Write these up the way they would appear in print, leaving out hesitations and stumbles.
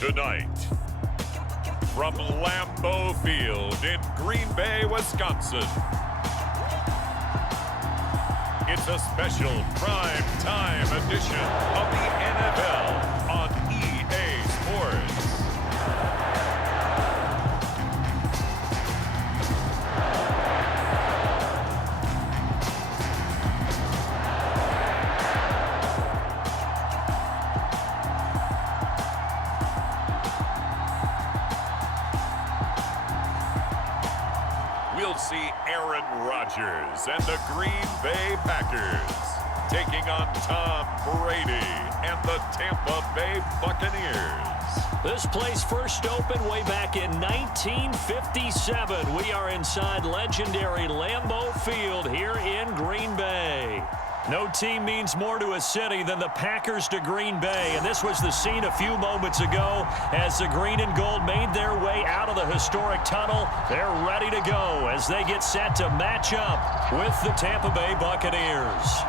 Tonight, from Lambeau Field in Green Bay, Wisconsin, it's a special prime time edition of the NFL on EA Sports. We'll see Arron Rodgers and the Green Bay Packers taking on Tom Brady and the Tampa Bay Buccaneers. This place first opened way back in 1957. We are inside legendary Lambeau Field here in Green Bay. No team means more to a city than the Packers to Green Bay, and this was the scene a few moments ago as the green and gold made their way out of the historic tunnel. They're ready to go as they get set to match up with the Tampa Bay Buccaneers.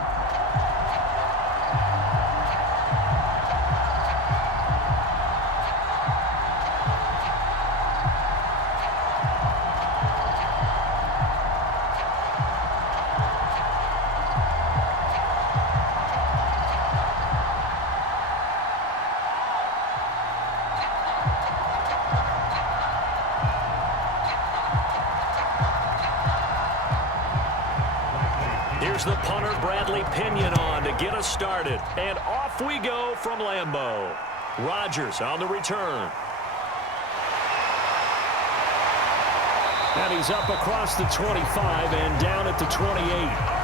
Here's the punter, Bradley Pinion, on to get us started. And off we go from Lambeau. Rodgers on the return. And he's up across the 25 and down at the 28.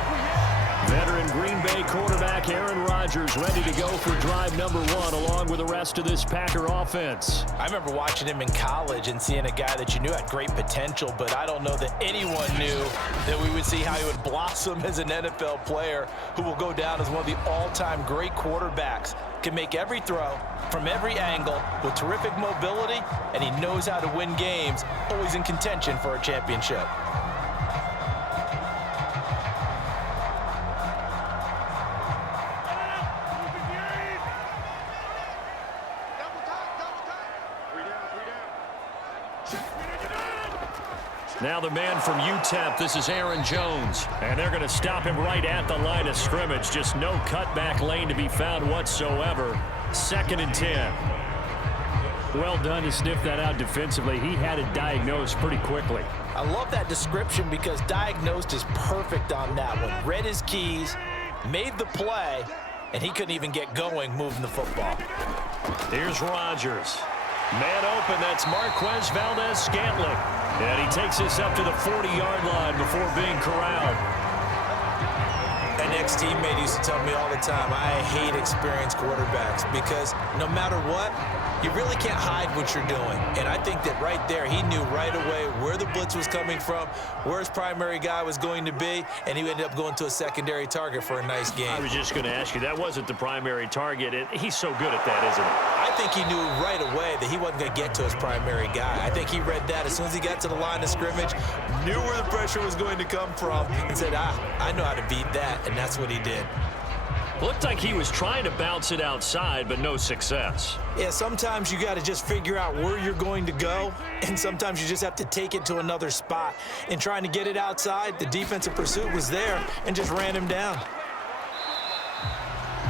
Veteran Green Bay quarterback Arron Rodgers ready to go for drive number 1 along with the rest of this Packer offense. I remember watching him in college and seeing a guy that you knew had great potential, but I don't know that anyone knew that we would see how he would blossom as an NFL player who will go down as one of the all-time great quarterbacks. Can make every throw from every angle with terrific mobility, and he knows how to win games, always in contention for a championship. Now the man from UTEP, this is Aaron Jones. And they're going to stop him right at the line of scrimmage. Just no cutback lane to be found whatsoever. 2nd and 10. Well done to sniff that out defensively. He had it diagnosed pretty quickly. I love that description because diagnosed is perfect on that one. Read his keys, made the play, and he couldn't even get going moving the football. Here's Rodgers. Man open, that's Marquez Valdez-Scantling. And he takes this up to the 40-yard line before being corralled. An ex-teammate used to tell me all the time, I hate experienced quarterbacks because no matter what, you really can't hide what you're doing. And I think that right there, he knew right away where the blitz was coming from, where his primary guy was going to be, and he ended up going to a secondary target for a nice game. I was just going to ask you, that wasn't the primary target. He's so good at that, isn't he? I think he knew right away that he wasn't going to get to his primary guy. I think he read that as soon as he got to the line of scrimmage, knew where the pressure was going to come from, and said, I know how to beat that, and that's what he did. Looked like he was trying to bounce it outside, but no success. Yeah, sometimes you got to just figure out where you're going to go, and sometimes you just have to take it to another spot. And trying to get it outside, the defensive pursuit was there and just ran him down.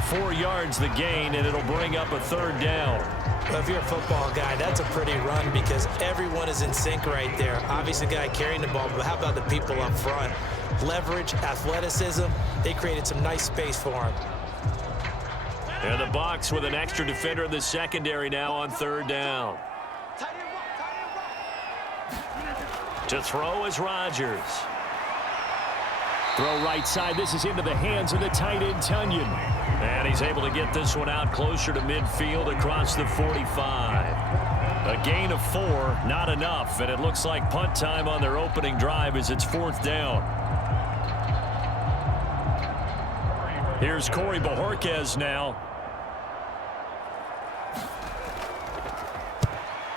4 yards the gain, and it'll bring up a 3rd down. Well, if you're a football guy, that's a pretty run because everyone is in sync right there. Obviously, the guy carrying the ball, but how about the people up front? Leverage, athleticism, they created some nice space for him. And the Bucs with an extra defender in the secondary now on 3rd down. To throw is Rodgers. Throw right side. This is into the hands of the tight end, Tunyon. And he's able to get this one out closer to midfield across the 45. A gain of 4, not enough. And it looks like punt time on their opening drive as it's 4th down. Here's Corey Bojorquez now.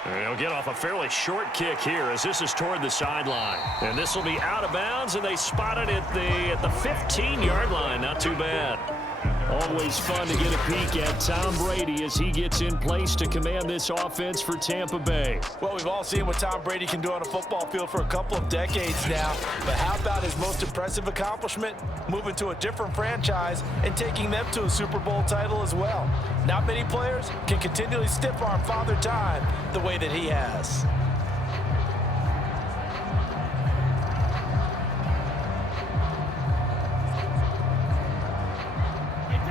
And he'll get off a fairly short kick here as this is toward the sideline. And this will be out of bounds, and they spot it at the 15-yard line. Not too bad. Always fun to get a peek at Tom Brady as he gets in place to command this offense for Tampa Bay. Well, we've all seen what Tom Brady can do on a football field for a couple of decades now. But how about his most impressive accomplishment? Moving to a different franchise and taking them to a Super Bowl title as well. Not many players can continually stiff-arm Father Time the way that he has.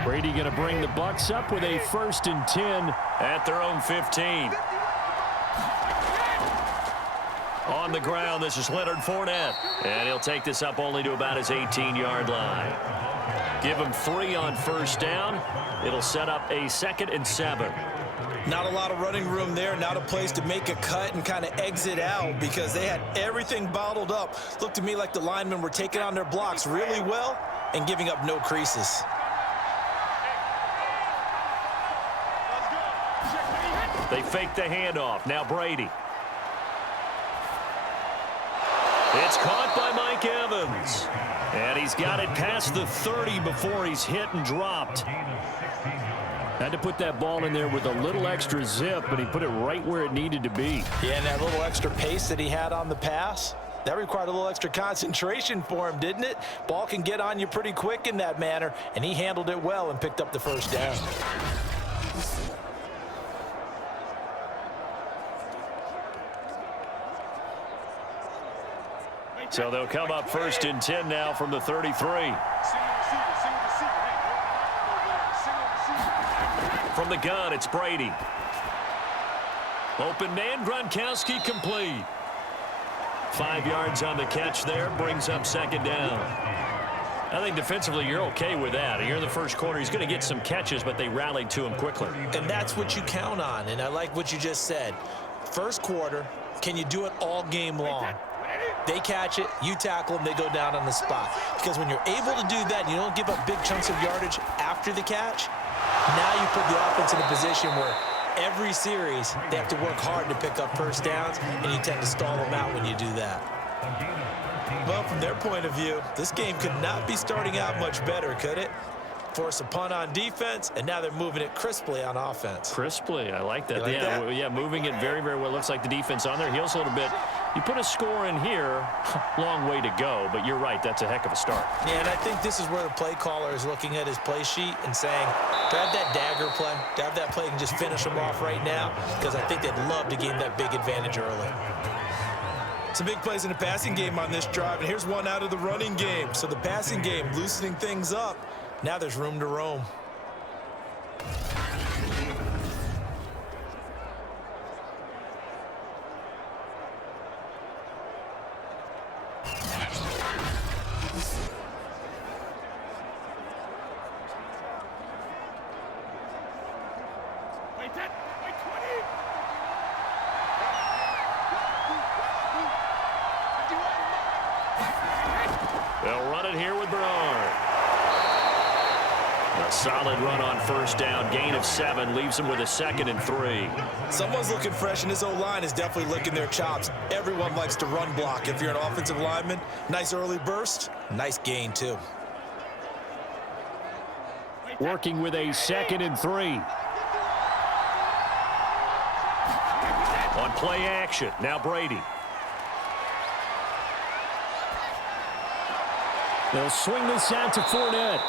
Brady going to bring the Bucs up with a 1st and 10 at their own 15. On the ground, this is Leonard Fournette. And he'll take this up only to about his 18-yard line. Give him 3 on 1st down. It'll set up a 2nd and 7. Not a lot of running room there, not a place to make a cut and kind of exit out because they had everything bottled up. Looked to me like the linemen were taking on their blocks really well and giving up no creases. They fake the handoff. Now Brady. It's caught by Mike Evans. And he's got it past the 30 before he's hit and dropped. Had to put that ball in there with a little extra zip, but he put it right where it needed to be. Yeah, and that little extra pace that he had on the pass, that required a little extra concentration for him, didn't it? Ball can get on you pretty quick in that manner, and he handled it well and picked up the 1st down. So they'll come up 1st and 10 now from the 33. From the gun, it's Brady. Open man, Gronkowski complete. 5 yards on the catch there, brings up 2nd down. I think defensively you're okay with that. You're in the first quarter. He's going to get some catches, but they rallied to him quickly. And that's what you count on, and I like what you just said. First quarter, can you do it all game long? They catch it, you tackle them, they go down on the spot. Because when you're able to do that and you don't give up big chunks of yardage after the catch, now you put the offense in a position where every series they have to work hard to pick up 1st downs, and you tend to stall them out when you do that. Well, from their point of view, this game could not be starting out much better, could it? Force a punt on defense, and now they're moving it crisply on offense. Crisply, I like that. You like that? Yeah, moving it very, very well. Looks like the defense on their heels a little bit. You put a score in here, long way to go, but you're right, that's a heck of a start. Yeah, and I think this is where the play caller is looking at his play sheet and saying, do I have that dagger play? Do I have that play and just finish them off right now? Because I think they'd love to gain that big advantage early. Some big plays in the passing game on this drive, and here's one out of the running game. So the passing game loosening things up. Now there's room to roam. They'll run it here with Bernard. A solid run on 1st down. Gain of 7 leaves him with a 2nd and 3. Someone's looking fresh, and this O-line is definitely licking their chops. Everyone likes to run block. If you're an offensive lineman, nice early burst, nice gain too. Working with a 2nd and 3. On play action, now Brady. They'll swing this out to Fournette.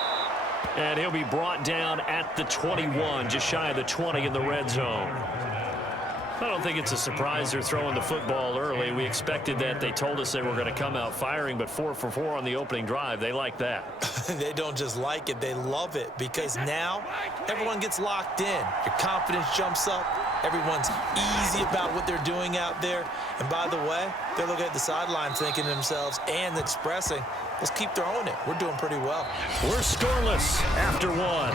And he'll be brought down at the 21, just shy of the 20 in the red zone. I don't think it's a surprise they're throwing the football early. We expected that. They told us they were going to come out firing, but 4 for 4 on the opening drive. They like that. They don't just like it, they love it, because now everyone gets locked in. Your confidence jumps up. Everyone's easy about what they're doing out there. And by the way, they're looking at the sidelines thinking to themselves and expressing, let's keep throwing it. We're doing pretty well. We're scoreless after 1.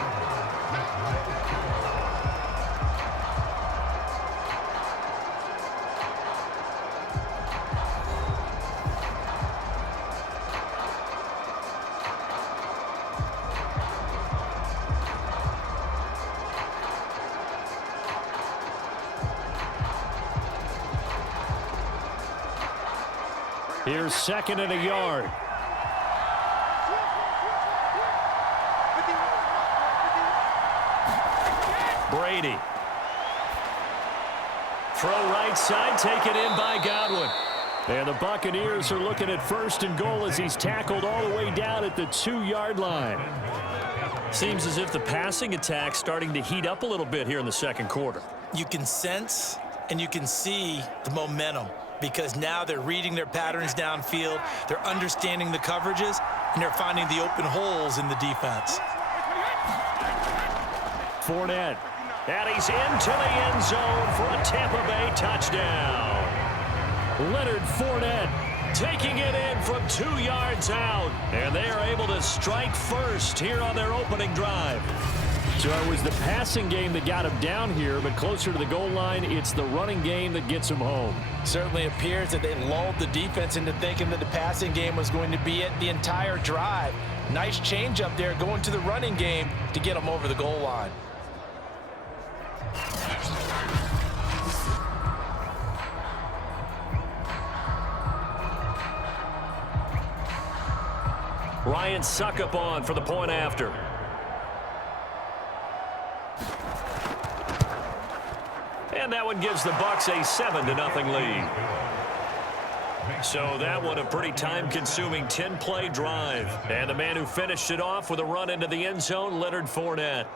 Here's 2nd and a yard. Brady. Throw right side, taken in by Godwin. And the Buccaneers are looking at 1st and goal as he's tackled all the way down at the 2-yard line. Seems as if the passing attack's starting to heat up a little bit here in the second quarter. You can sense and you can see the momentum because now they're reading their patterns downfield, they're understanding the coverages, and they're finding the open holes in the defense. Fournette. And he's into the end zone for a Tampa Bay touchdown. Leonard Fournette taking it in from 2 yards out. And they are able to strike first here on their opening drive. So it was the passing game that got him down here, but closer to the goal line, it's the running game that gets him home. Certainly appears that they lulled the defense into thinking that the passing game was going to be it the entire drive. Nice change up there going to the running game to get them over the goal line. Ryan Suckup on for the point after. And that one gives the Bucs a 7-0 lead. So that one a pretty time-consuming 10-play drive. And the man who finished it off with a run into the end zone, Leonard Fournette.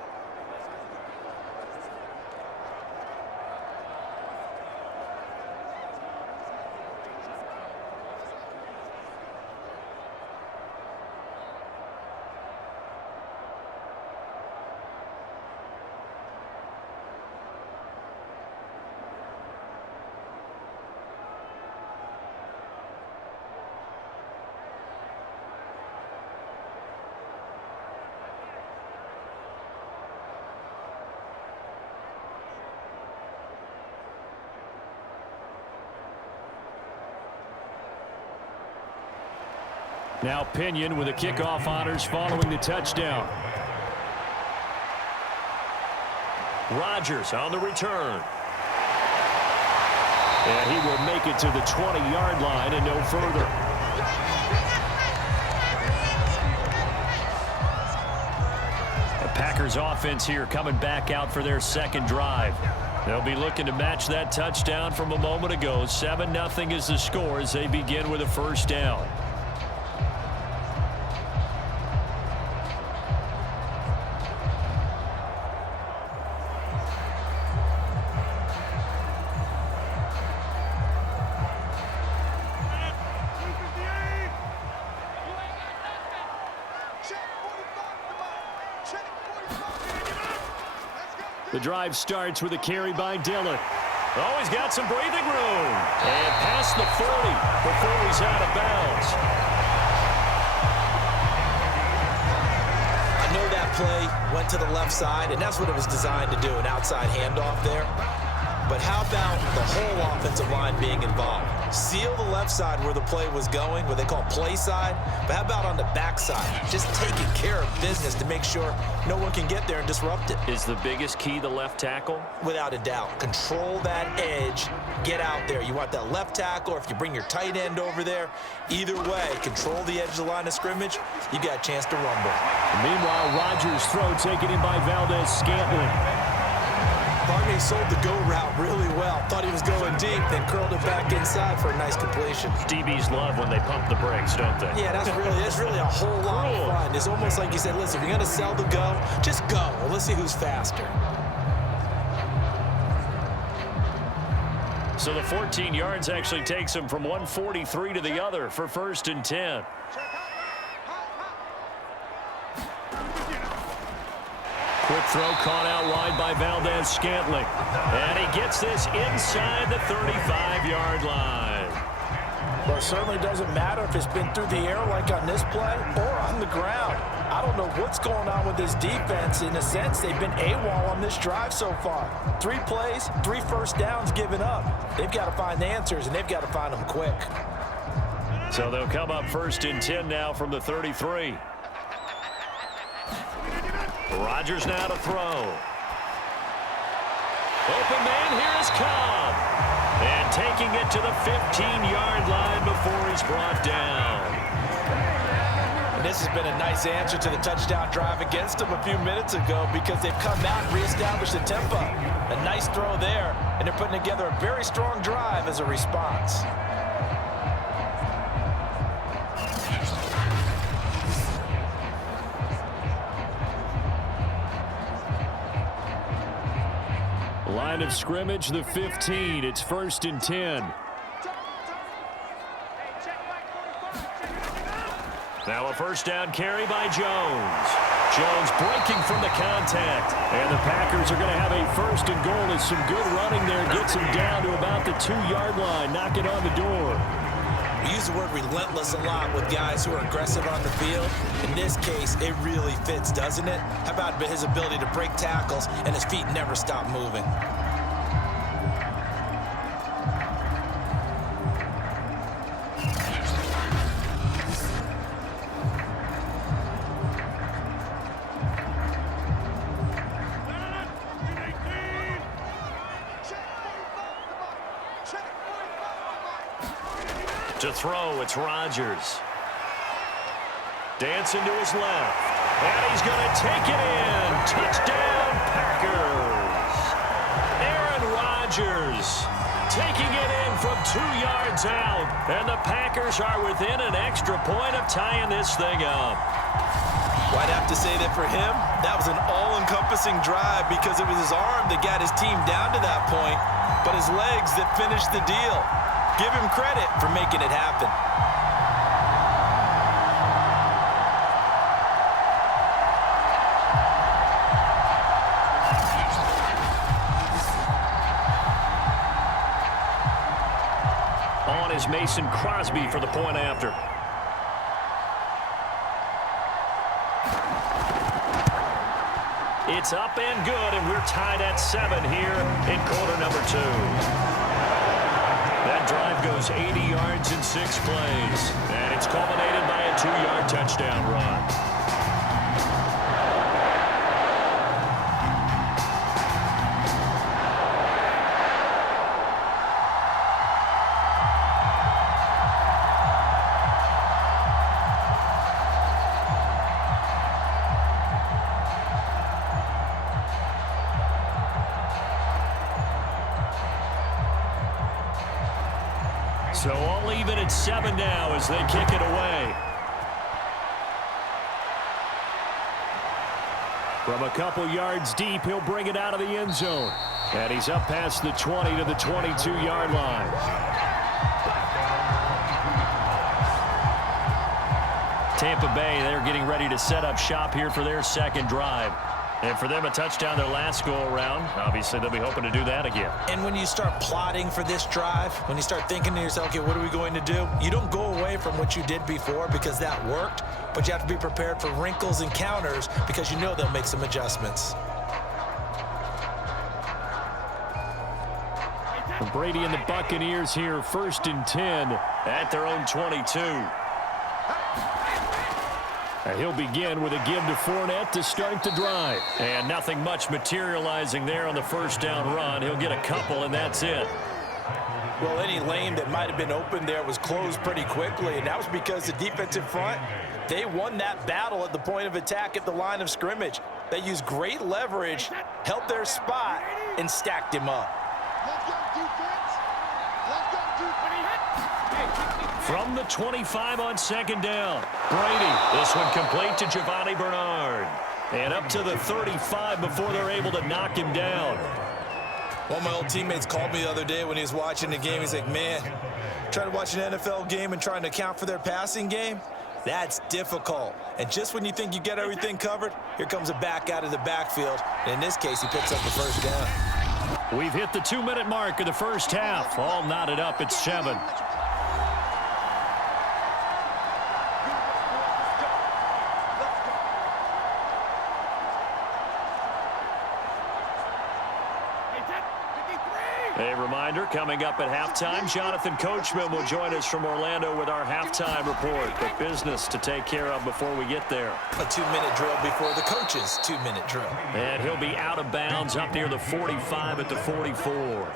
Now Pinion with the kickoff honors following the touchdown. Rodgers on the return. And he will make it to the 20-yard line and no further. The Packers offense here coming back out for their second drive. They'll be looking to match that touchdown from a moment ago. 7-0 is the score as they begin with a first down. The drive starts with a carry by Dillon. Oh, he's got some breathing room. And past the 40 before he's out of bounds. I know that play went to the left side, and that's what it was designed to do, an outside handoff there. But how about the whole offensive line being involved? Seal the left side where the play was going, what they call play side. But how about on the back side? Just taking care of business to make sure no one can get there and disrupt it. Is the biggest key the left tackle? Without a doubt. Control that edge. Get out there. You want that left tackle, or if you bring your tight end over there, either way, control the edge of the line of scrimmage, you got a chance to rumble. Meanwhile, Rodgers' throw taken in by Valdez-Scantling. Barney sold the go route really well. Thought he was going deep, then curled it back inside for a nice completion. DBs love when they pump the brakes, don't they? Yeah, that's really a whole lot of fun. It's almost like you said, listen, if you're going to sell the go, just go. Well, let's see who's faster. So the 14 yards actually takes him from 143 to the other for 1st and 10. Quick throw caught out wide by Valdez-Scantling. And he gets this inside the 35-yard line. Well, it certainly doesn't matter if it's been through the air like on this play or on the ground. I don't know what's going on with this defense. In a sense, they've been AWOL on this drive so far. 3 plays, 3 first downs given up. They've got to find the answers, and they've got to find them quick. So they'll come up 1st and 10 now from the 33. Rodgers now to throw. Open man, here is Cobb. And taking it to the 15-yard line before he's brought down. And this has been a nice answer to the touchdown drive against them a few minutes ago because they've come out and reestablished the tempo. A nice throw there, and they're putting together a very strong drive as a response. Line of scrimmage, the 15. It's 1st and 10. Now a first down carry by Jones. Jones breaking from the contact. And the Packers are going to have a 1st and goal as some good running there gets him down to about the 2-yard line, knocking on the door. We use the word relentless a lot with guys who are aggressive on the field. In this case, it really fits, doesn't it? How about his ability to break tackles and his feet never stop moving? To throw, it's Rodgers. Dancing to his left. And he's going to take it in. Touchdown, Packers. Arron Rodgers taking it in from 2 yards out. And the Packers are within an extra point of tying this thing up. Well, I'd have to say that for him, that was an all-encompassing drive because it was his arm that got his team down to that point, but his legs that finished the deal. Give him credit for making it happen. On is Mason Crosby for the point after. It's up and good, and we're tied at 7 here in quarter number 2. That drive goes 80 yards in 6 plays, and it's culminated by a 2-yard touchdown run. So all even at 7 now as they kick it away. From a couple yards deep, he'll bring it out of the end zone. And he's up past the 20 to the 22-yard line. Tampa Bay, they're getting ready to set up shop here for their second drive. And for them, a touchdown their last go-around. Obviously, they'll be hoping to do that again. And when you start plotting for this drive, when you start thinking to yourself, okay, what are we going to do? You don't go away from what you did before because that worked, but you have to be prepared for wrinkles and counters because you know they'll make some adjustments. Brady and the Buccaneers here, 1st and 10 at their own 22. He'll begin with a give to Fournette to start the drive. And nothing much materializing there on the first down run. He'll get a couple, and that's it. Well, any lane that might have been open there was closed pretty quickly, and that was because the defensive front, they won that battle at the point of attack at the line of scrimmage. They used great leverage, held their spot, and stacked him up. From the 25 on second down, Brady. This one complete to Giovanni Bernard. And up to the 35 before they're able to knock him down. One of my old teammates called me the other day when he was watching the game. He's like, man, trying to watch an NFL game and trying to account for their passing game, that's difficult. And just when you think you get everything covered, here comes a back out of the backfield. And in this case, he picks up the first down. We've hit the 2-minute mark of the first half. All knotted up at 7. A reminder, coming up at halftime, Jonathan Coachman will join us from Orlando with our halftime report. But business to take care of before we get there. A 2-minute drill before the coach's 2-minute drill. And he'll be out of bounds up near the 45 at the 44.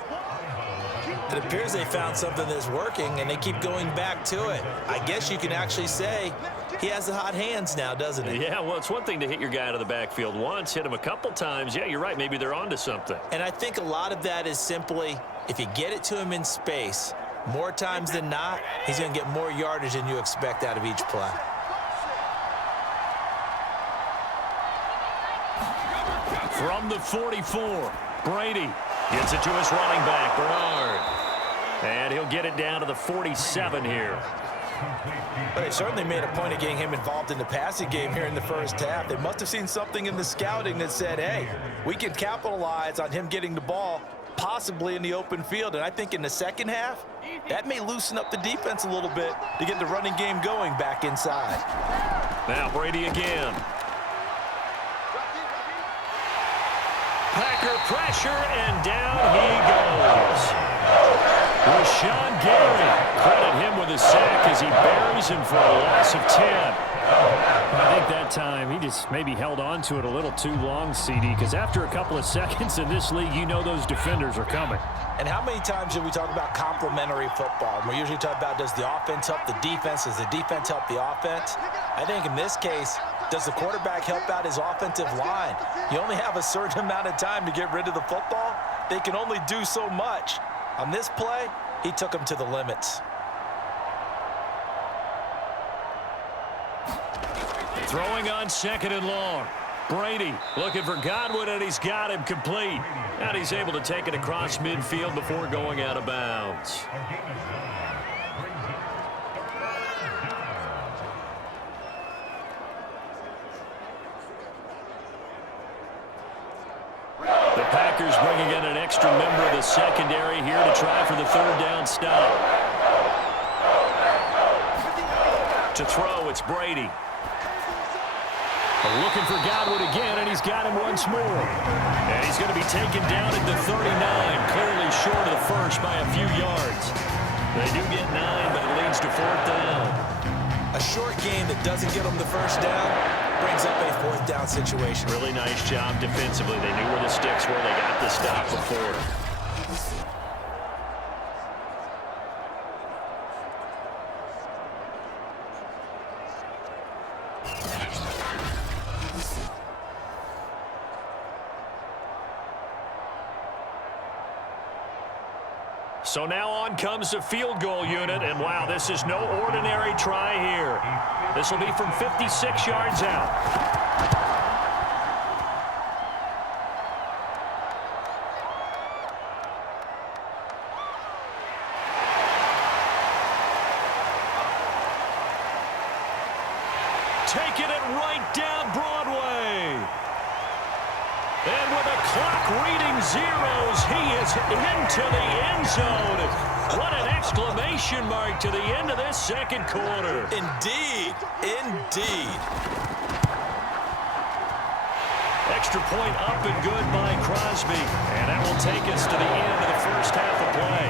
It appears they found something that's working, and they keep going back to it. I guess you can actually say He has the hot hands now, doesn't he? Yeah, well, it's one thing to hit your guy out of the backfield once, hit him a couple times. Yeah, you're right. Maybe they're onto something. And I think a lot of that is simply if you get it to him in space, more times than not, he's going to get more yardage than you expect out of each play. From the 44, Brady gets it to his running back, Bernard. And he'll get it down to the 47 here. But they certainly made a point of getting him involved in the passing game here in the first half. They must have seen something in the scouting that said, hey, we can capitalize on him getting the ball possibly in the open field. And I think in the second half, that may loosen up the defense a little bit to get the running game going back inside. Now Brady again. Packer pressure, and down he goes. Rashawn Gary, credit him with a sack as he buries him for a loss of 10. I think that time he just maybe held on to it a little too long, CD, because after a couple of seconds in this league, you know those defenders are coming. And how many times do we talk about complementary football? And we usually talk about, does the offense help the defense? Does the defense help the offense? I think in this case, does the quarterback help out his offensive line? You only have a certain amount of time to get rid of the football. They can only do so much. On this play, he took him to the limits. Throwing on 2nd and long. Brady looking for Godwin, and he's got him complete. And he's able to take it across midfield before going out of bounds. The Packers bringing in an extra member of the secondary here to try for the 3rd down stop. To throw, it's Brady. Looking for Godwin again, and he's got him once more. And he's going to be taken down at the 39, clearly short of the first by a few yards. They do get 9, but it leads to 4th down. A short game that doesn't get them the first down brings up a 4th down situation. Really nice job defensively. They knew where the sticks were. They got the stop before. So now on comes the field goal unit, and wow, this is no ordinary try here. This will be from 56 yards out. Taking it right down Broadway. And with the clock reading zeros, he is into the end zone. What an exclamation mark to the end of this 2nd quarter. Indeed, indeed. Extra point up and good by Crosby. And that will take us to the end of the first half of play.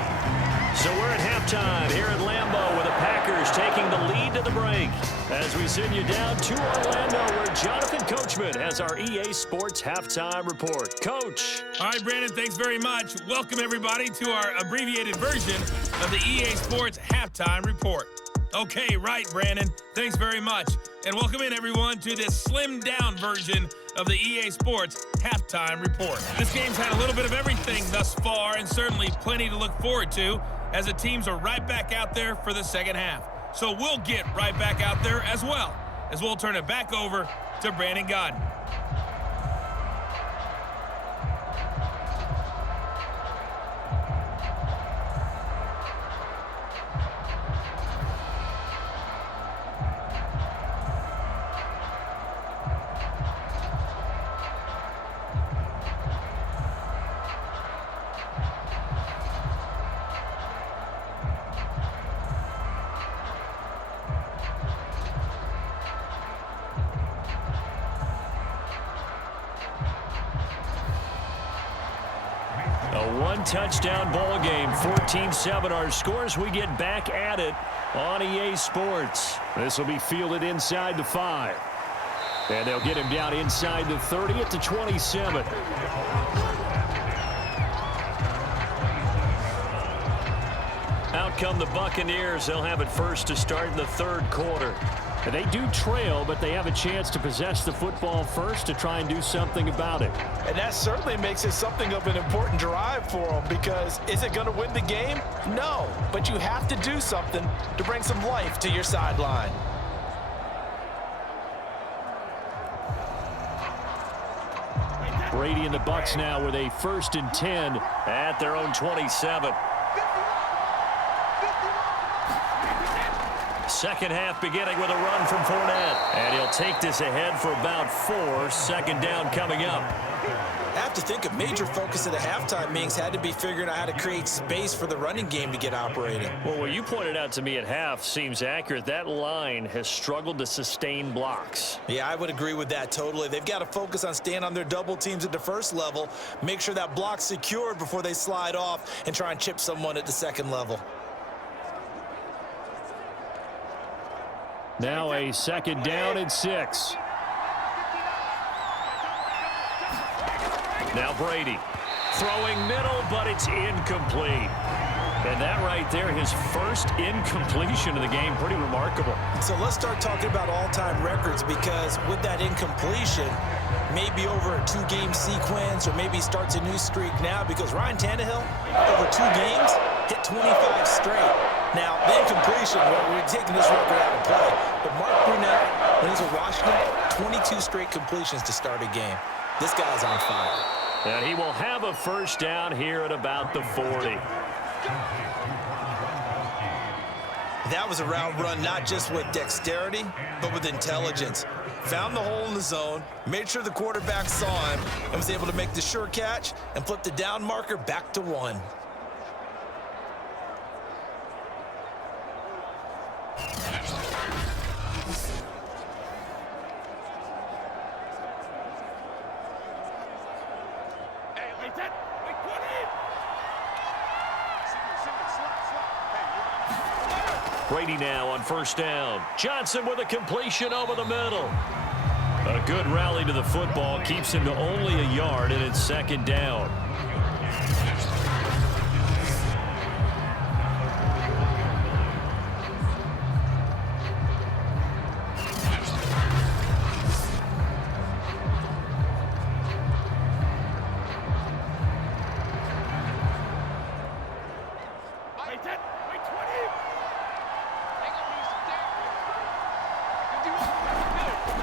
So we're at halftime here at Lambeau with the Packers taking the lead to the break. As we send you down to Orlando where Jonathan Coachman has our EA Sports Halftime Report. Coach. All right, Brandon, thanks very much. Welcome, everybody, to our abbreviated version of the EA Sports Halftime Report. Okay, right, Brandon. Thanks very much. And welcome in, everyone, to this slimmed-down version of the EA Sports Halftime Report. This game's had a little bit of everything thus far, and certainly plenty to look forward to, as the teams are right back out there for the second half. So we'll get right back out there as well, as we'll turn it back over to Brandon Godden. Touchdown ball game, 14-7 our scores. We get back at it on EA Sports. This will be fielded inside the 5. And they'll get him down inside the 30 at the 27. Out come the Buccaneers. They'll have it first to start in the third quarter. They do trail, but they have a chance to possess the football first to try and do something about it. And that certainly makes it something of an important drive for them, because is it going to win the game? No, but you have to do something to bring some life to your sideline. Brady and the Bucs now with a 1st and 10 at their own 27. Second half beginning with a run from Fournette. And he'll take this ahead for about 4. Second down coming up. I have to think a major focus of the halftime meetings had to be figuring out how to create space for the running game to get operating. Well, what you pointed out to me at half seems accurate. That line has struggled to sustain blocks. Yeah, I would agree with that totally. They've got to focus on staying on their double teams at the first level, make sure that block's secured before they slide off and try and chip someone at the second level. Now a 2nd down and 6. Now Brady throwing middle, but it's incomplete. And that right there, his first incompletion of the game, pretty remarkable. So let's start talking about all-time records, because with that incompletion, maybe over a 2-game sequence, or maybe starts a new streak now, because Ryan Tannehill, over 2 games, hit 25 straight. Now, the incompletion, well, we're taking this record out of play, but Mark Brunell, when he's with Washington, 22 straight completions to start a game. This guy's on fire. And he will have a first down here at about the 40. That was a route run not just with dexterity, but with intelligence. Found the hole in the zone, made sure the quarterback saw him, and was able to make the sure catch and flip the down marker back to 1. Brady now on first down. Johnson with a completion over the middle. A good rally to the football keeps him to only a yard, and it's 2nd down.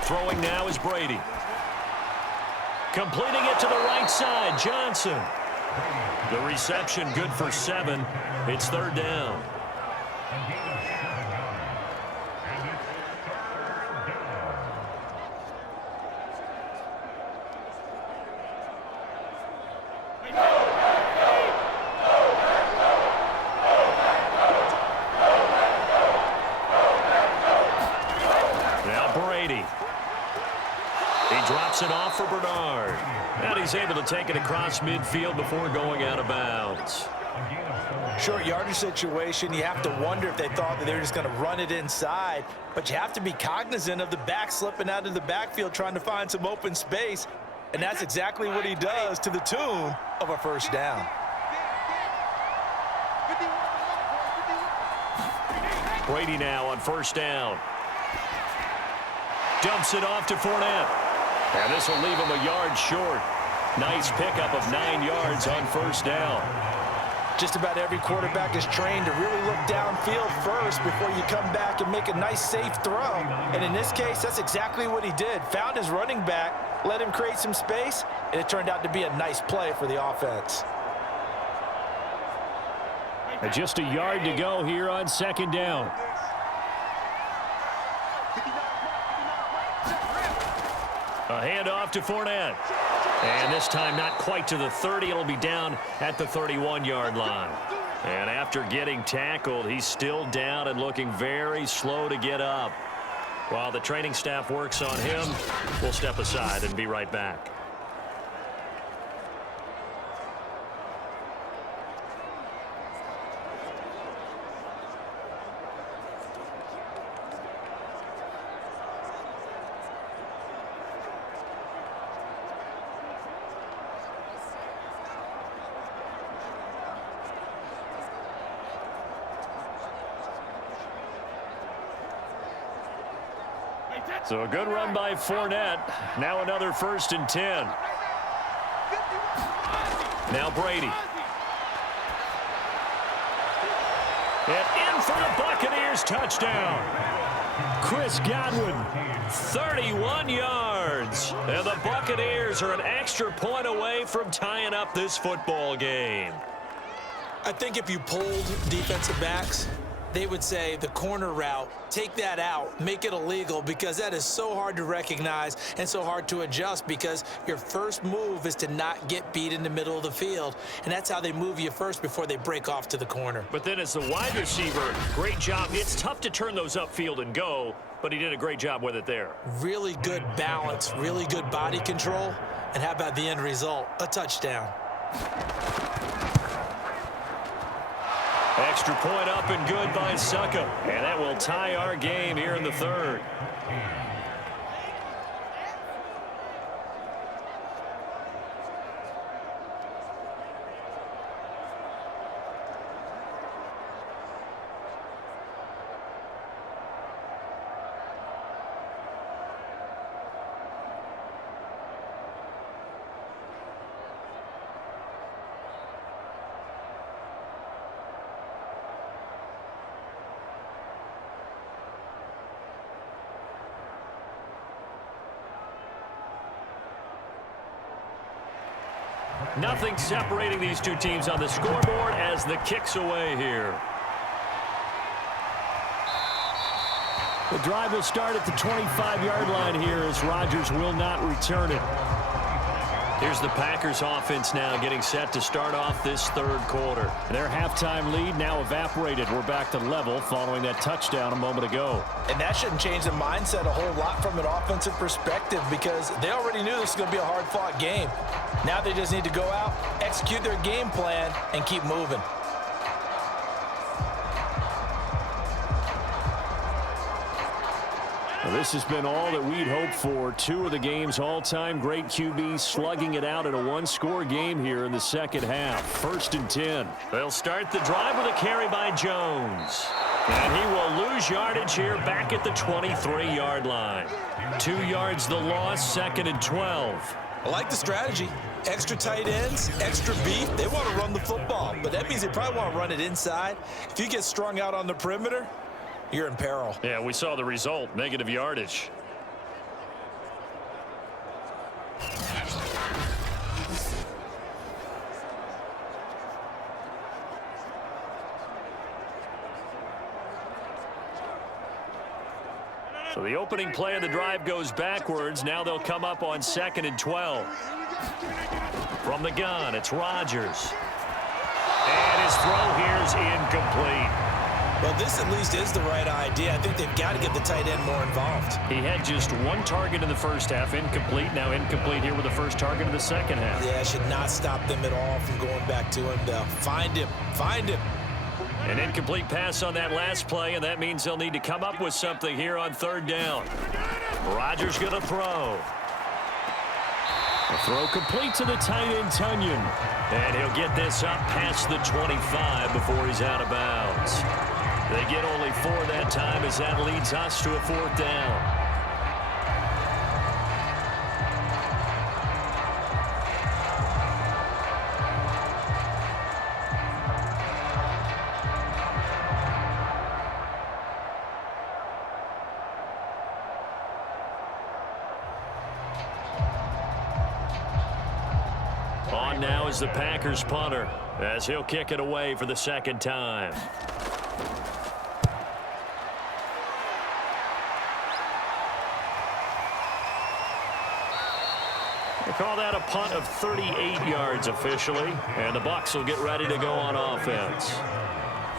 Throwing now is Brady. Completing it to the right side, Johnson. The reception good for 7. It's 3rd down. Drops it off for Bernard. And he's able to take it across midfield before going out of bounds. Short yardage situation, you have to wonder if they thought that they were just going to run it inside. But you have to be cognizant of the back slipping out of the backfield trying to find some open space. And that's exactly what he does, to the tune of a first down. Brady now on first down. Dumps it off to Fournette. And this will leave him a yard short. Nice pickup of 9 yards on first down. Just about every quarterback is trained to really look downfield first before you come back and make a nice, safe throw. And in this case, that's exactly what he did. Found his running back, let him create some space, and it turned out to be a nice play for the offense. And just a yard to go here on 2nd down. A handoff to Fournette. And this time not quite to the 30. It'll be down at the 31-yard line. And after getting tackled, he's still down and looking very slow to get up. While the training staff works on him, we'll step aside and be right back. So a good run by Fournette. Now another 1st and 10. Now Brady. And in for the Buccaneers, touchdown. Chris Godwin, 31 yards. And the Buccaneers are an extra point away from tying up this football game. I think if you polled defensive backs, they would say the corner route, take that out, make it illegal, because that is so hard to recognize and so hard to adjust, because your first move is to not get beat in the middle of the field, and that's how they move you first before they break off to the corner. But then as the wide receiver, great job. It's tough to turn those upfield and go, but he did a great job with it there. Really good balance, really good body control, and how about the end result? A touchdown. Extra point up and good by Suckup. And that will tie our game here in the 3rd. Nothing separating these two teams on the scoreboard as the kick's away here. The drive will start at the 25-yard line here as Rodgers will not return it. Here's the Packers offense now getting set to start off this 3rd quarter. Their halftime lead now evaporated. We're back to level following that touchdown a moment ago. And that shouldn't change the mindset a whole lot from an offensive perspective, because they already knew this was going to be a hard-fought game. Now they just need to go out, execute their game plan, and keep moving. Well, this has been all that we'd hoped for. 2 of the game's all-time great QBs slugging it out in a one-score game here in the second half. 1st and 10. They'll start the drive with a carry by Jones. And he will lose yardage here back at the 23-yard line. 2 yards the loss, 2nd and 12. I like the strategy. Extra tight ends, extra beef. They want to run the football, but that means they probably want to run it inside. If you get strung out on the perimeter, you're in peril. Yeah, we saw the result, negative yardage. So the opening play of the drive goes backwards. Now they'll come up on 2nd and 12. From the gun, it's Rodgers. And his throw here's incomplete. Well, this at least is the right idea. I think they've got to get the tight end more involved. He had just 1 target in the first half, incomplete. Now incomplete here with the first target of the second half. Yeah, should not stop them at all from going back to him, though. Find him. Find him. An incomplete pass on that last play, and that means they'll need to come up with something here on 3rd down. Rodgers going to throw. A throw complete to the tight end, Tunyon. And he'll get this up past the 25 before he's out of bounds. They get only 4 that time as that leads us to a 4th down. On now is the Packers punter as he'll kick it away for the 2nd time. They call that a punt of 38 yards officially, and the Bucs will get ready to go on offense.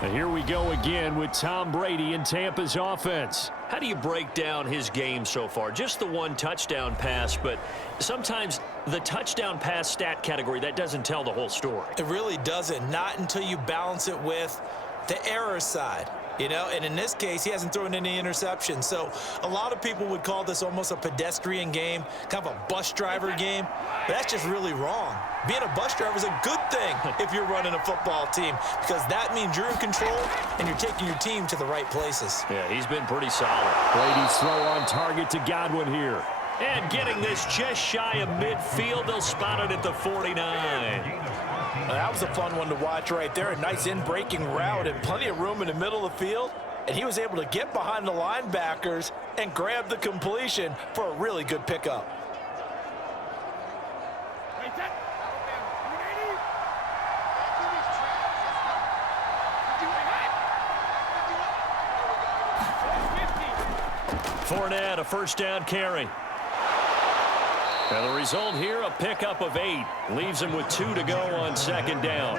And here we go again with Tom Brady in Tampa's offense. How do you break down his game so far? Just the 1 touchdown pass, but sometimes the touchdown pass stat category, that doesn't tell the whole story. It really doesn't. Not until you balance it with the error side. You know, and in this case, he hasn't thrown any interceptions. So a lot of people would call this almost a pedestrian game, kind of a bus driver game. But that's just really wrong. Being a bus driver is a good thing if you're running a football team, because that means you're in control and you're taking your team to the right places. Yeah, he's been pretty solid. Brady's throw on target to Godwin here. And getting this just shy of midfield, they'll spot it at the 49. That was a fun one to watch right there. A nice in-breaking route and plenty of room in the middle of the field. And he was able to get behind the linebackers and grab the completion for a really good pickup. Fournette, a first down carry. And the result here, a pickup of 8. Leaves him with 2 to go on second down.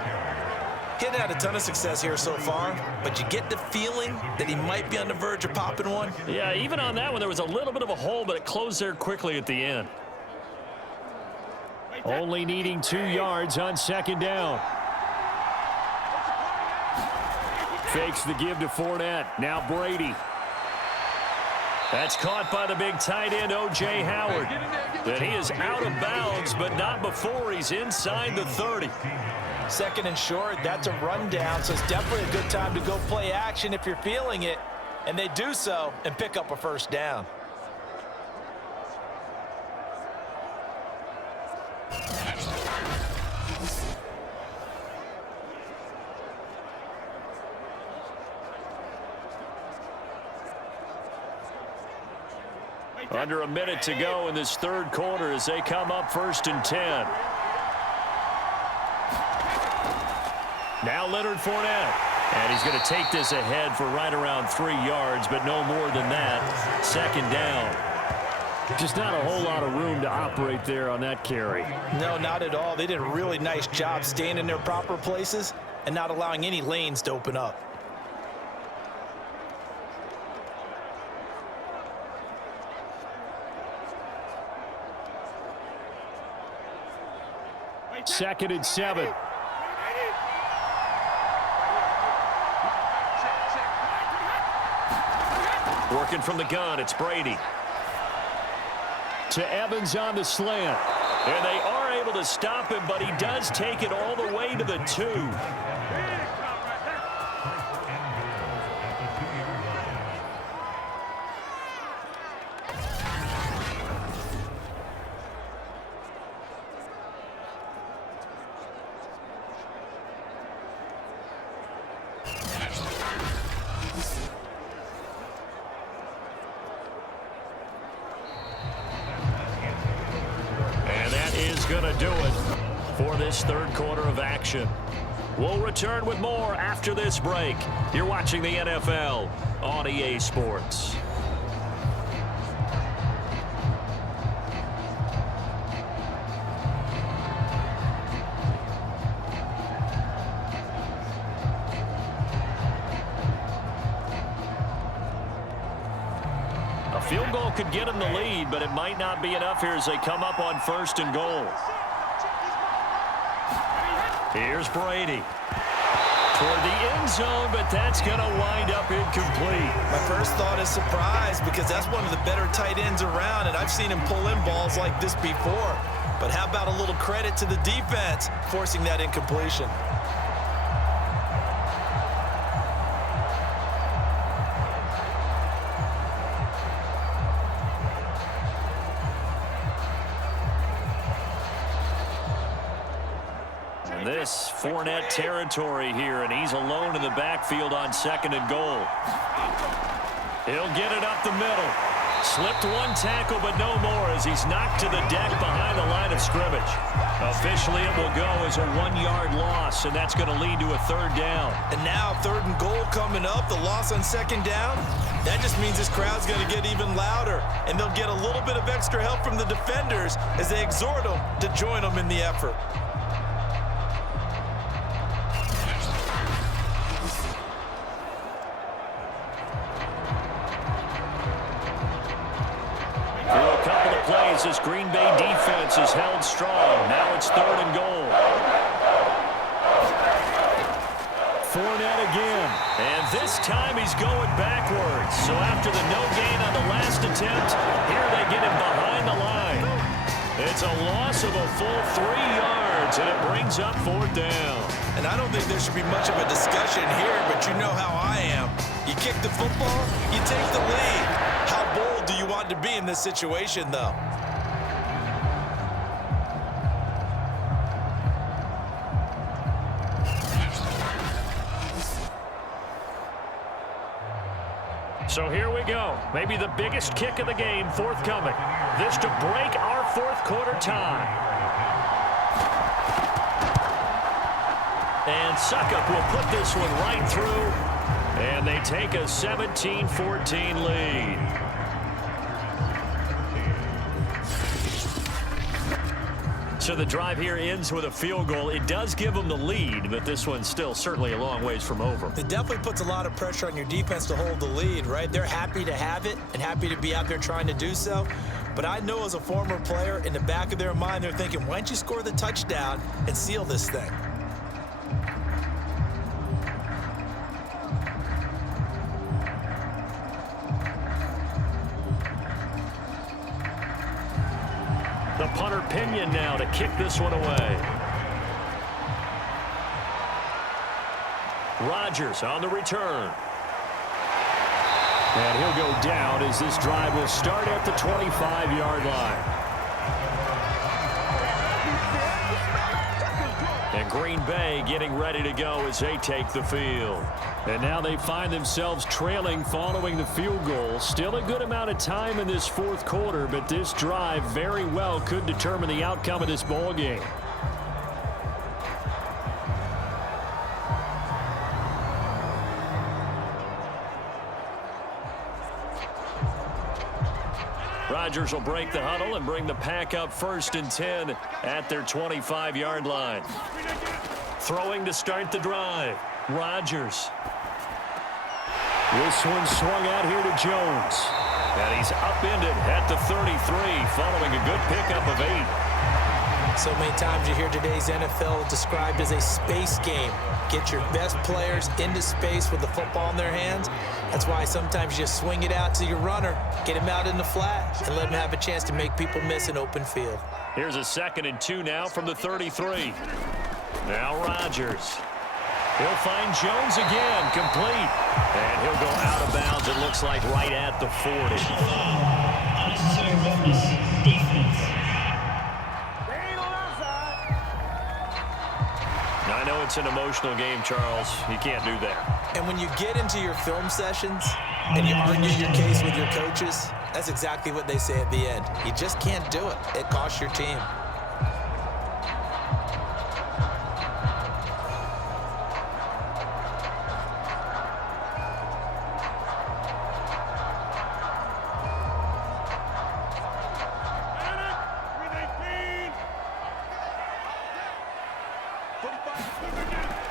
He hadn't had a ton of success here so far, but you get the feeling that he might be on the verge of popping one. Yeah, even on that one, there was a little bit of a hole, but it closed there quickly at the end. Only needing 2 yards on second down. Fakes the give to Fournette. Now Brady. That's caught by the big tight end, O.J. Howard. Then he is out of bounds, but not before he's inside the 30. Second and short, that's a rundown, so it's definitely a good time to go play action if you're feeling it. And they do so and pick up a first down. Under a minute to go in this third quarter as they come up 1st and 10. Now Leonard Fournette. And he's going to take this ahead for right around 3 yards, but no more than that. Second down. Just not a whole lot of room to operate there on that carry. No, not at all. They did a really nice job staying in their proper places and not allowing any lanes to open up. Second and 7. Working from the gun, it's Brady. To Evans on the slant. And they are able to stop him, but he does take it all the way to the 2. Going to do it for this third quarter of action. We'll return with more after this break. You're watching the NFL on EA Sports. Field goal could get him the lead, but it might not be enough here as they come up on 1st and goal. Here's Brady. Toward the end zone, but that's going to wind up incomplete. My first thought is surprise, because that's one of the better tight ends around, and I've seen him pull in balls like this before. But how about a little credit to the defense forcing that incompletion? This Fournette territory here, and he's alone in the backfield on 2nd and goal. He'll get it up the middle. Slipped one tackle, but no more as he's knocked to the deck behind the line of scrimmage. Officially, it will go as a 1-yard loss, and that's going to lead to a 3rd down. And now 3rd and goal coming up, the loss on 2nd down. That just means this crowd's going to get even louder, and they'll get a little bit of extra help from the defenders as they exhort them to join them in the effort. This Green Bay defense is held strong. Now it's 3rd and goal. Fournette again. And this time he's going backwards. So after the no gain on the last attempt, here they get him behind the line. It's a loss of a full 3 yards, and it brings up 4th down. And I don't think there should be much of a discussion here, but you know how I am. You kick the football, you take the lead. How bold do you want to be in this situation, though? So here we go. Maybe the biggest kick of the game forthcoming. This to break our 4th quarter tie. And Suckup will put this one right through. And they take a 17-14 lead. So the drive here ends with a field goal. It does give them the lead, but this one's still certainly a long ways from over. It definitely puts a lot of pressure on your defense to hold the lead, right? They're happy to have it and happy to be out there trying to do so. But I know as a former player, in the back of their mind, they're thinking, why don't you score the touchdown and seal this thing? The punter Pinion now to kick this one away. Rodgers on the return. And he'll go down as this drive will start at the 25-yard line. And Green Bay getting ready to go as they take the field. And now they find themselves trailing following the field goal. Still a good amount of time in this 4th quarter, but this drive very well could determine the outcome of this ball game. Rodgers will break the huddle and bring the pack up 1st and 10 at their 25-yard line. Throwing to start the drive. Rodgers. This one swung out here to Jones. And he's upended at the 33 following a good pickup of 8. So many times you hear today's NFL described as a space game. Get your best players into space with the football in their hands. That's why sometimes you just swing it out to your runner, get him out in the flat, and let him have a chance to make people miss an open field. Here's a 2nd and 2 now from the 33. Now Rodgers. He'll find Jones again, complete. And he'll go out of bounds, it looks like, right at the 40. Unnecessary roughness, defense. Now, I know it's an emotional game, Charles. You can't do that. And when you get into your film sessions and you argue your case with your coaches, that's exactly what they say at the end. You just can't do it. It costs your team.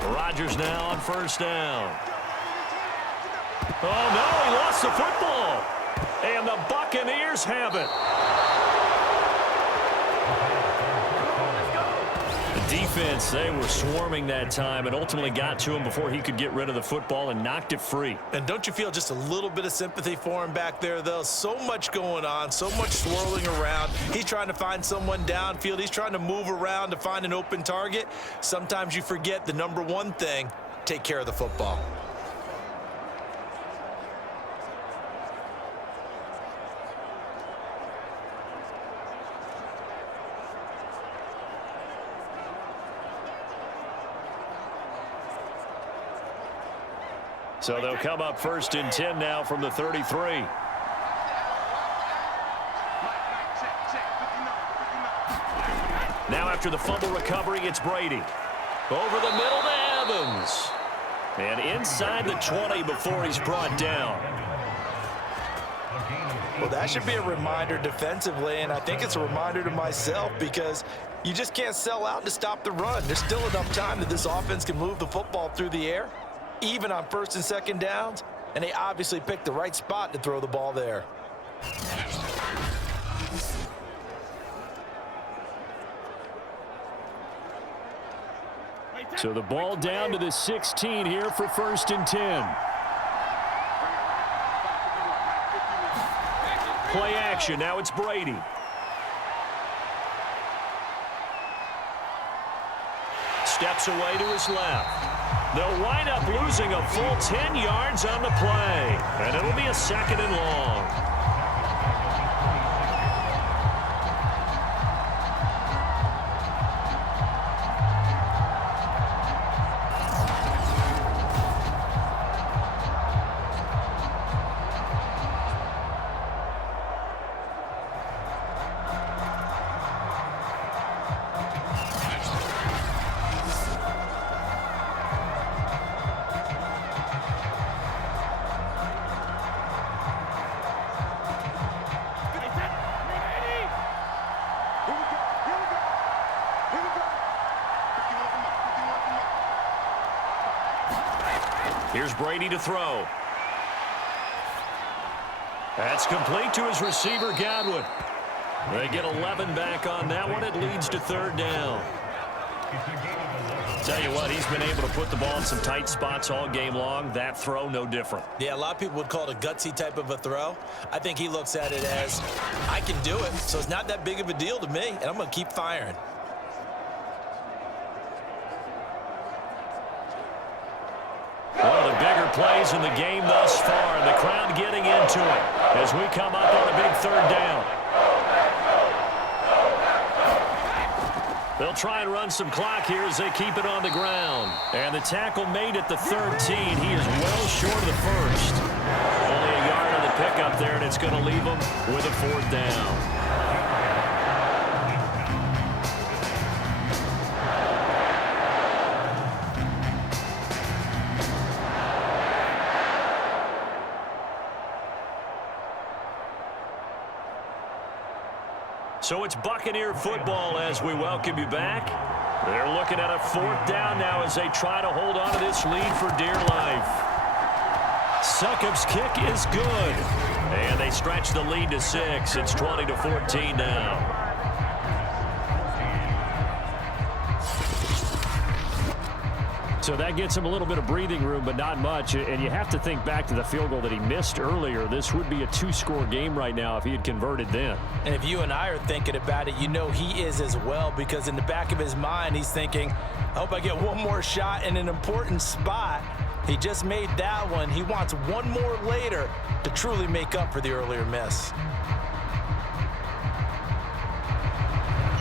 Rodgers now on 1st down. Oh, no, he lost the football. And the Buccaneers have it. The defense, they were swarming that time and ultimately got to him before he could get rid of the football and knocked it free. And don't you feel just a little bit of sympathy for him back there, though? So much going on, so much swirling around. He's trying to find someone downfield. He's trying to move around to find an open target. Sometimes you forget the number one thing, take care of the football. So they'll come up 1st and 10 now from the 33. Now after the fumble recovery, it's Brady. Over the middle to Evans. And inside the 20 before he's brought down. Well, that should be a reminder defensively, and I think it's a reminder to myself because you just can't sell out to stop the run. There's still enough time that this offense can move the football through the air, even on 1st and 2nd downs, and they obviously picked the right spot to throw the ball there. So the ball down to the 16 here for 1st and 10. Play action. Now it's Brady. Steps away to his left. They'll wind up losing a full 10 yards on the play. And it'll be a 2nd and long. Here's Brady to throw. That's complete to his receiver, Godwin. They get 11 back on that one. It leads to 3rd down. Tell you what, he's been able to put the ball in some tight spots all game long. That throw, no different. Yeah, a lot of people would call it a gutsy type of a throw. I think he looks at it as, I can do it, so it's not that big of a deal to me, and I'm going to keep firing. One of the bigger plays in the game thus far, and the crowd getting into it as we come up on a big 3rd down. They'll try and run some clock here as they keep it on the ground. And the tackle made at the 13. He is well short of the 1st. Only a yard on the pickup there, and it's going to leave him with a 4th down. So it's Buccaneer football as we welcome you back. They're looking at a 4th down now as they try to hold on to this lead for dear life. Succop's kick is good. And they stretch the lead to 6. It's 20-14 now. So that gets him a little bit of breathing room, but not much. And you have to think back to the field goal that he missed earlier. This would be a 2-score game right now if he had converted then. And if you and I are thinking about it, you know he is as well, because in the back of his mind, he's thinking, I hope I get one more shot in an important spot. He just made that one. He wants one more later to truly make up for the earlier miss.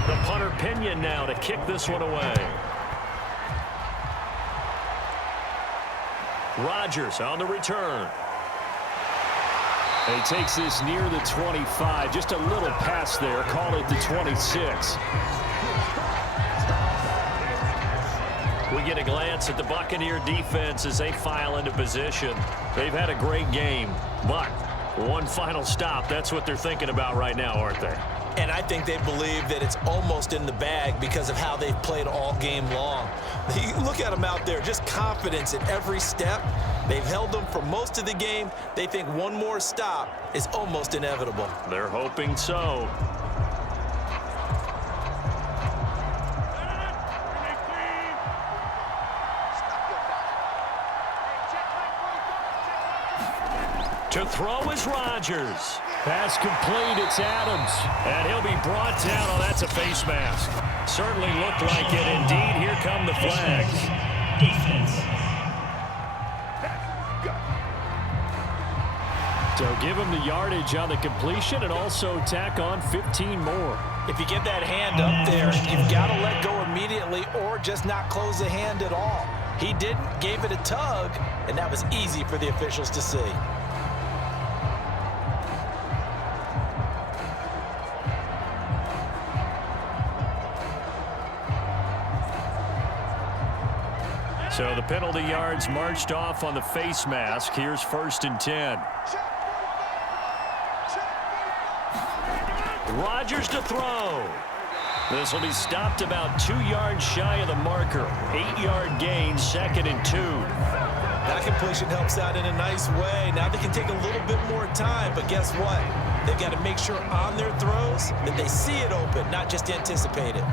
The punter Pinion now to kick this one away. Rodgers on the return. He takes this near the 25. Just a little pass there. Call it the 26. We get a glance at the Buccaneer defense as they file into position. They've had a great game, but one final stop. That's what they're thinking about right now, aren't they? And I think they believe that it's almost in the bag because of how they've played all game long. Look at them out there, just confidence in every step. They've held them for most of the game. They think one more stop is almost inevitable. They're hoping so. To throw is Rodgers. Pass complete, it's Adams. And he'll be brought down. Oh, that's a face mask. Certainly looked like it. Indeed, here come the flags. Defense. So give him the yardage on the completion and also tack on 15 more. If you get that hand up there, you've got to let go immediately or just not close the hand at all. He didn't, gave it a tug, and that was easy for the officials to see. So the penalty yards marched off on the face mask. Here's 1st and 10. Rodgers to throw. This will be stopped about 2 yards shy of the marker. 8-yard gain, 2nd and 2. That completion helps out in a nice way. Now they can take a little bit more time, but guess what? They've got to make sure on their throws that they see it open, not just anticipate it.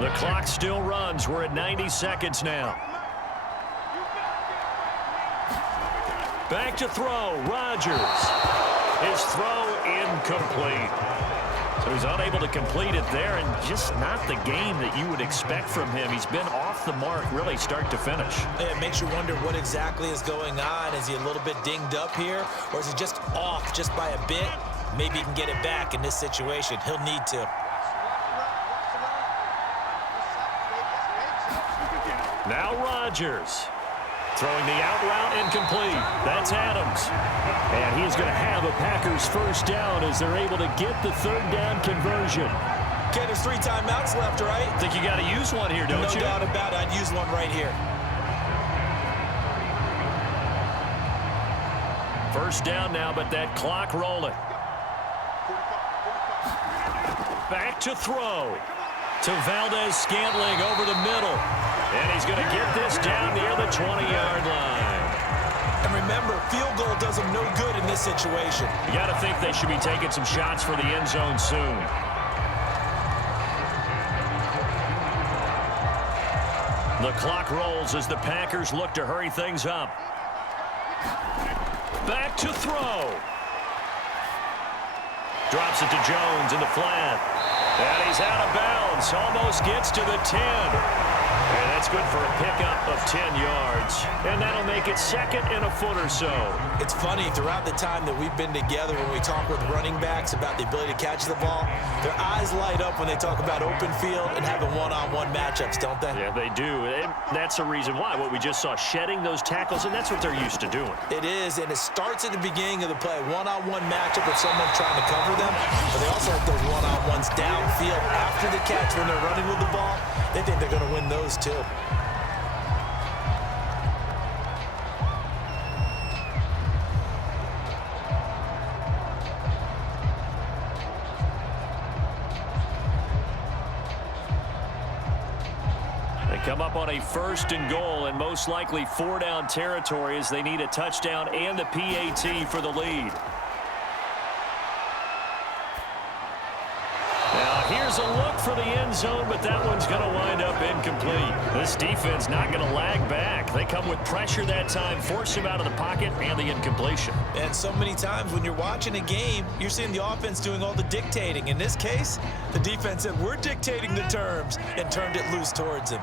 The clock still runs. We're at 90 seconds now. Back to throw. Rodgers. His throw incomplete. So he's unable to complete it there, and just not the game that you would expect from him. He's been off the mark really start to finish. It makes you wonder what exactly is going on. Is he a little bit dinged up here, or is he just off just by a bit? Maybe he can get it back in this situation. He'll need to. Now Rodgers. Throwing the out route incomplete. That's Adams. And he is going to have a Packers first down as they're able to get the third down conversion. Okay, there's 3 timeouts left, right? Think you got to use one here, don't you? No doubt about it. I'd use one right here. First down now, but that clock rolling. Back to throw. To Valdez-Scantling over the middle. And he's going to get this down near the 20-yard line. And remember, field goal does them no good in this situation. You got to think they should be taking some shots for the end zone soon. The clock rolls as the Packers look to hurry things up. Back to throw. Drops it to Jones in the flat. And he's out of bounds. Almost gets to the 10. And that's good for a pickup of 10 yards. And that'll make it second and a foot or so. It's funny, throughout the time that we've been together, when we talk with running backs about the ability to catch the ball, their eyes light up when they talk about open field and having one-on-one matchups, don't they? Yeah, they do. And that's the reason why. What we just saw, shedding those tackles, and that's what they're used to doing. It is, and it starts at the beginning of the play. One-on-one matchup with someone trying to cover them, but they also have those one-on-ones downfield after the catch when they're running with the ball. They think they're going to win those too. They come up on a 1st and goal, and most likely 4-down territory as they need a touchdown and a PAT for the lead. Here's a look for the end zone, but that one's going to wind up incomplete. This defense not going to lag back. They come with pressure that time, force him out of the pocket, and the incompletion. And so many times when you're watching a game, you're seeing the offense doing all the dictating. In this case, the defense said, we're dictating the terms, and turned it loose towards him.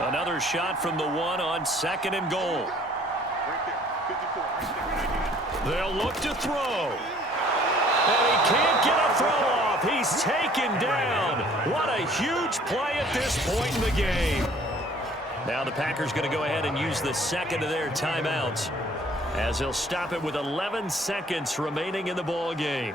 Another shot from the 1 on 2nd and goal. They'll look to throw. And he can't get a throw off. He's taken down. What a huge play at this point in the game. Now the Packers going to go ahead and use the second of their timeouts as they'll stop it with 11 seconds remaining in the ball game.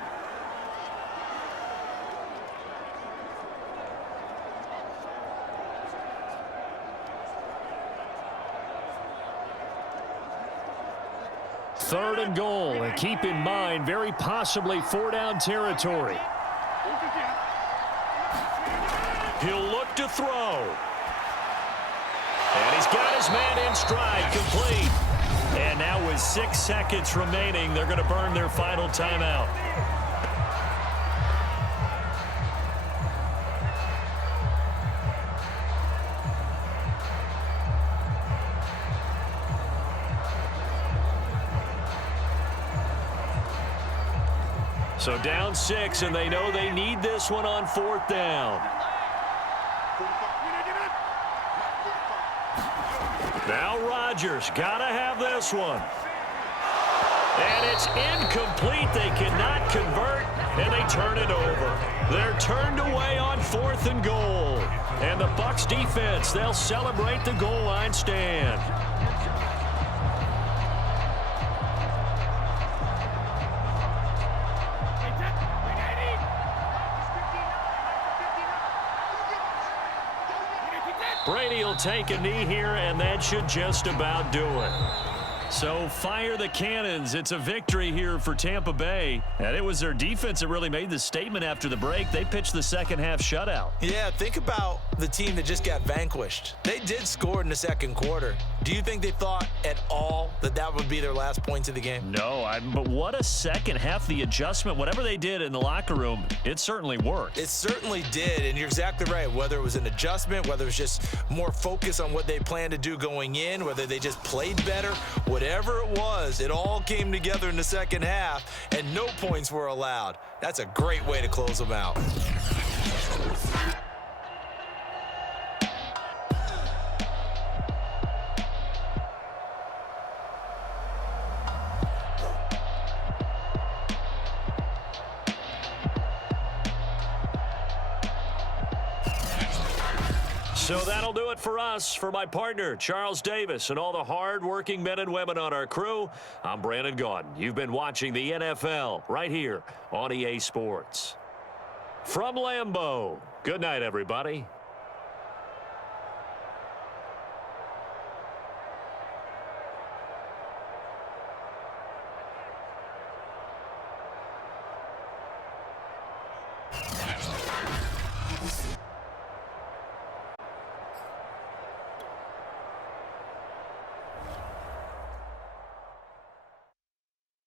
Third and goal, and keep in mind, very possibly 4-down territory. He'll look to throw. And he's got his man in stride, complete. And now with 6 seconds remaining, they're going to burn their final timeout. So down 6, and they know they need this one on 4th down. Now Rodgers, gotta have this one. And it's incomplete. They cannot convert, and they turn it over. They're turned away on 4th and goal. And the Bucs defense, they'll celebrate the goal line stand. Brady will take a knee here, and that should just about do it. So fire the cannons. It's a victory here for Tampa Bay. And it was their defense that really made the statement after the break. They pitched the second half shutout. Yeah, think about the team that just got vanquished. They did score in the second quarter. Do you think they thought at all that that would be their last points of the game? No, but what a second half. The adjustment, whatever they did in the locker room, it certainly worked. It certainly did, and you're exactly right. Whether it was an adjustment, whether it was just more focus on what they planned to do going in, whether they just played better, whatever it was, it all came together in the second half, and no points were allowed. That's a great way to close them out. So that'll do it for us. For my partner, Charles Davis, and all the hard-working men and women on our crew, I'm Brandon Gaudin. You've been watching the NFL right here on EA Sports. From Lambeau, good night, everybody.